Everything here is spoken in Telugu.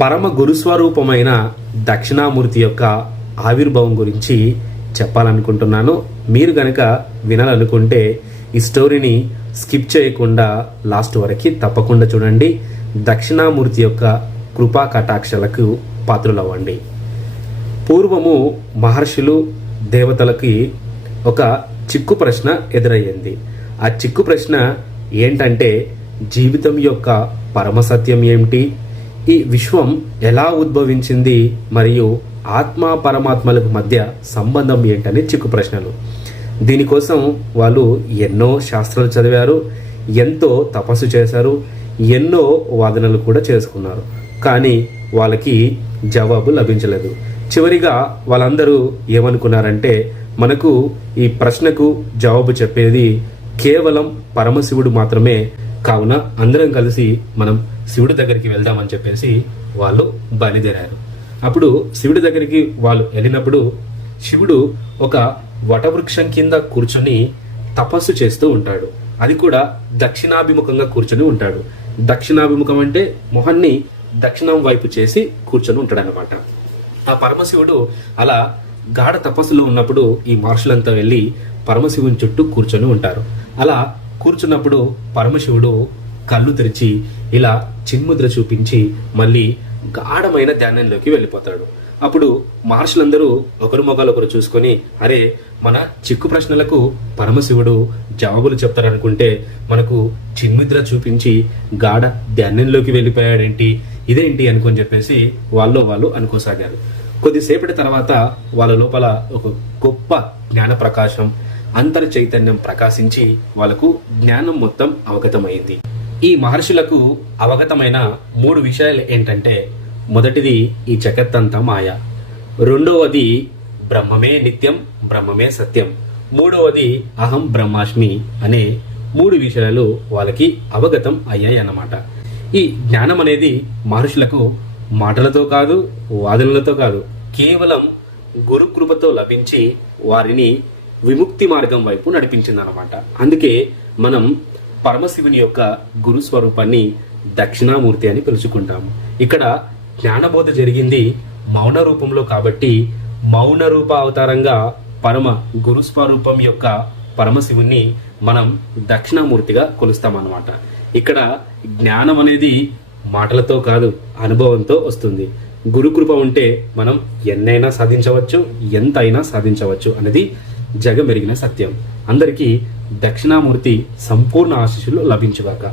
పరమ గురుస్వరూపమైన దక్షిణామూర్తి యొక్క ఆవిర్భావం గురించి చెప్పాలనుకుంటున్నాను. మీరు గనక వినాలనుకుంటే ఈ స్టోరీని స్కిప్ చేయకుండా లాస్ట్ వరకు తప్పకుండా చూడండి. దక్షిణామూర్తి యొక్క కృపా కటాక్షలకు పాత్రులవ్వండి. పూర్వము మహర్షులు దేవతలకి ఒక చిక్కు ప్రశ్న ఎదురయ్యింది. ఆ చిక్కు ప్రశ్న ఏంటంటే, జీవితం యొక్క పరమసత్యం ఏమిటి, ఈ విశ్వం ఎలా ఉద్భవించింది, మరియు ఆత్మ పరమాత్మలకు మధ్య సంబంధం ఏంటని చిక్కు ప్రశ్నలు. దీనికోసం వాళ్ళు ఎన్నో శాస్త్రాలు చదివారు, ఎంతో తపస్సు చేశారు, ఎన్నో వాదనలు కూడా చేసుకున్నారు. కానీ వాళ్ళకి జవాబు లభించలేదు. చివరిగా వాళ్ళందరూ ఏమనుకున్నారంటే, మనకు ఈ ప్రశ్నకు జవాబు చెప్పేది కేవలం పరమశివుడు మాత్రమే, కావున అందరం కలిసి మనం శివుడి దగ్గరికి వెళ్దామని చెప్పేసి వాళ్ళు బయలుదేరారు. అప్పుడు శివుడి దగ్గరికి వాళ్ళు వెళ్ళినప్పుడు శివుడు ఒక వటవృక్షం కింద కూర్చొని తపస్సు చేస్తూ ఉంటాడు. అది కూడా దక్షిణాభిముఖంగా కూర్చొని ఉంటాడు. దక్షిణాభిముఖం అంటే మొహాన్ని దక్షిణం వైపు చేసి కూర్చొని ఉంటాడు అనమాట. ఆ పరమశివుడు అలా గాఢ తపస్సులో ఉన్నప్పుడు ఈ మహర్షులంతా వెళ్ళి పరమశివుని చుట్టూ కూర్చొని ఉంటారు. అలా కూర్చున్నప్పుడు పరమశివుడు కళ్ళు తెరిచి ఇలా చిన్ముద్ర చూపించి మళ్ళీ గాఢమైన ధ్యానంలోకి వెళ్ళిపోతాడు. అప్పుడు మహర్షులందరూ ఒకరు మొగాలు ఒకరు చూసుకొని, అరే, మన చిక్కు ప్రశ్నలకు పరమశివుడు జవాబులు చెప్తారనుకుంటే మనకు చిన్ముద్ర చూపించి గాఢ ధ్యానంలోకి వెళ్ళిపోయాడేంటి, ఇదేంటి అనుకొని చెప్పేసి వాళ్ళు అనుకోసాగారు. కొద్దిసేపటి తర్వాత వాళ్ళ లోపల ఒక గొప్ప జ్ఞాన ప్రకాశం, అంతర్ చైతన్యం ప్రకాశించి వాళ్ళకు జ్ఞానం మొత్తం అవగతమైంది. ఈ మహర్షులకు అవగతమైన 3 విషయాలు ఏంటంటే, మొదటిది ఈ జగత్తంతా మాయ, రెండవది బ్రహ్మమే నిత్యం, బ్రహ్మమే సత్యం, మూడవది అహం బ్రహ్మాస్మి అనే 3 విషయాలు వాళ్ళకి అవగతం అయ్యాయి అన్నమాట. ఈ జ్ఞానం అనేది మహర్షులకు మాటలతో కాదు, వాదనలతో కాదు, కేవలం గురుకృపతో లభించి వారిని విముక్తి మార్గం వైపు నడిపించిందనమాట. అందుకే మనం పరమశివుని యొక్క గురు స్వరూపాన్ని దక్షిణామూర్తి అని పిలుచుకుంటాము. ఇక్కడ జ్ఞానబోధ జరిగింది మౌన రూపంలో కాబట్టి మౌన రూప అవతారంగా పరమ గురుస్వరూపం యొక్క పరమశివుణ్ణి మనం దక్షిణామూర్తిగా కొలుస్తామన్నమాట. ఇక్కడ జ్ఞానం అనేది మాటలతో కాదు, అనుభవంతో వస్తుంది. గురుకృప ఉంటే మనం ఎన్నైనా సాధించవచ్చు, ఎంతైనా సాధించవచ్చు అనేది జగమెరిగిన సత్యం. అందరికీ దక్షిణామూర్తి సంపూర్ణ ఆశీస్సులు లభించుగాక.